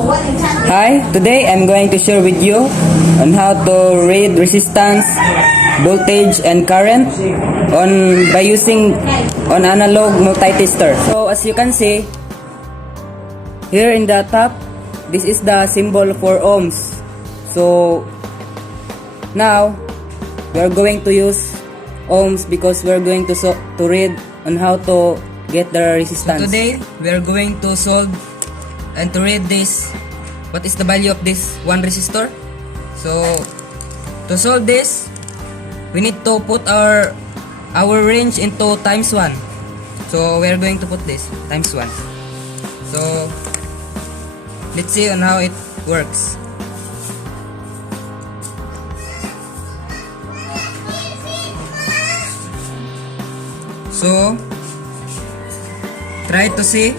Hi, today I'm going to share with you on how to read resistance, voltage, and current by using an analog multimeter. So as you can see, here in the top, this is the symbol for ohms. So now we are going to use ohms because we are going to read on how to get the resistance. So today we are going to solve and to read this. What is the value of this one resistor? So to solve this, we need to put our range into times 1. So we are going to put this times 1. So let's see on how it works. So try to see.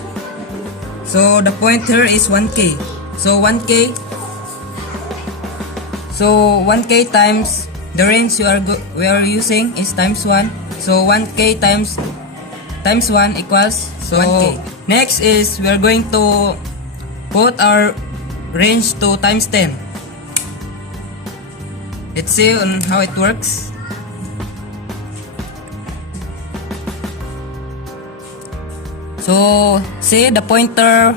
So the point here is 1K. So 1K times the range we are using is times 1. So 1K times 1 equals 1K. Next is we are going to put our range to times 10. Let's see on how it works. So see, the pointer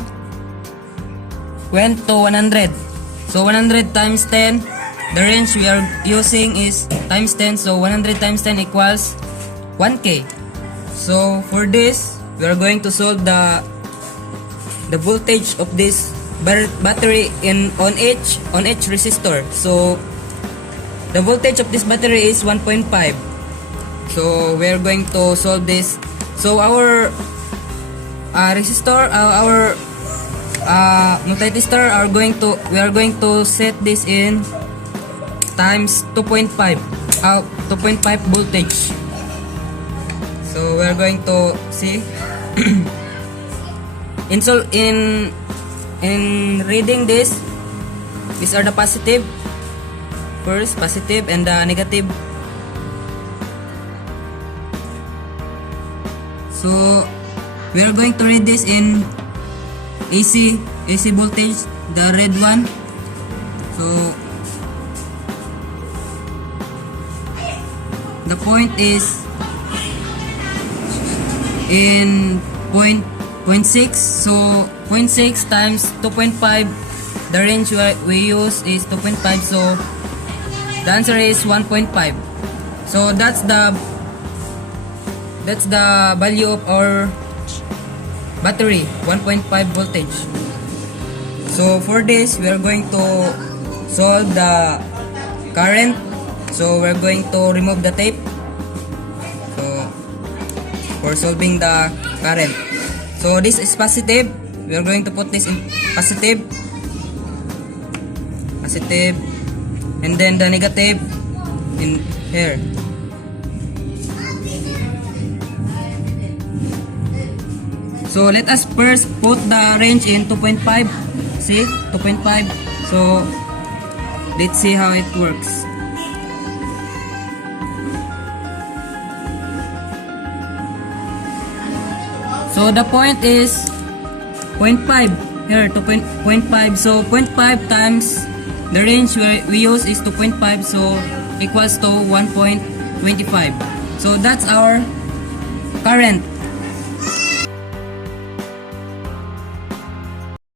went to 100. So 100 times 10, the range we are using is times 10. So 100 times 10 equals 1K. So for this, we are going to solve the voltage of this battery on each resistor. So the voltage of this battery is 1.5. So we are going to solve this. So our resistor, our multimeter we are going to set this in times 2.5 voltage. So we are going to see in reading this, these are the positive and the negative. So we are going to read this in AC voltage, the red one. So the point is in 0.6. So 0.6 times 2.5, the range we use is 2.5. So the answer is 1.5. So that's the value of our battery, 1.5 voltage. So for this, we are going to solve the current. So we're going to remove the tape. So for solving the current, so this is positive. We are going to put this in positive, and then the negative in here. So let us first put the range in 2.5. See, 2.5. So let's see how it works. So the point is 0.5 here, 2.5. So 0.5 times the range we use is 2.5. So equals to 1.25. So that's our current.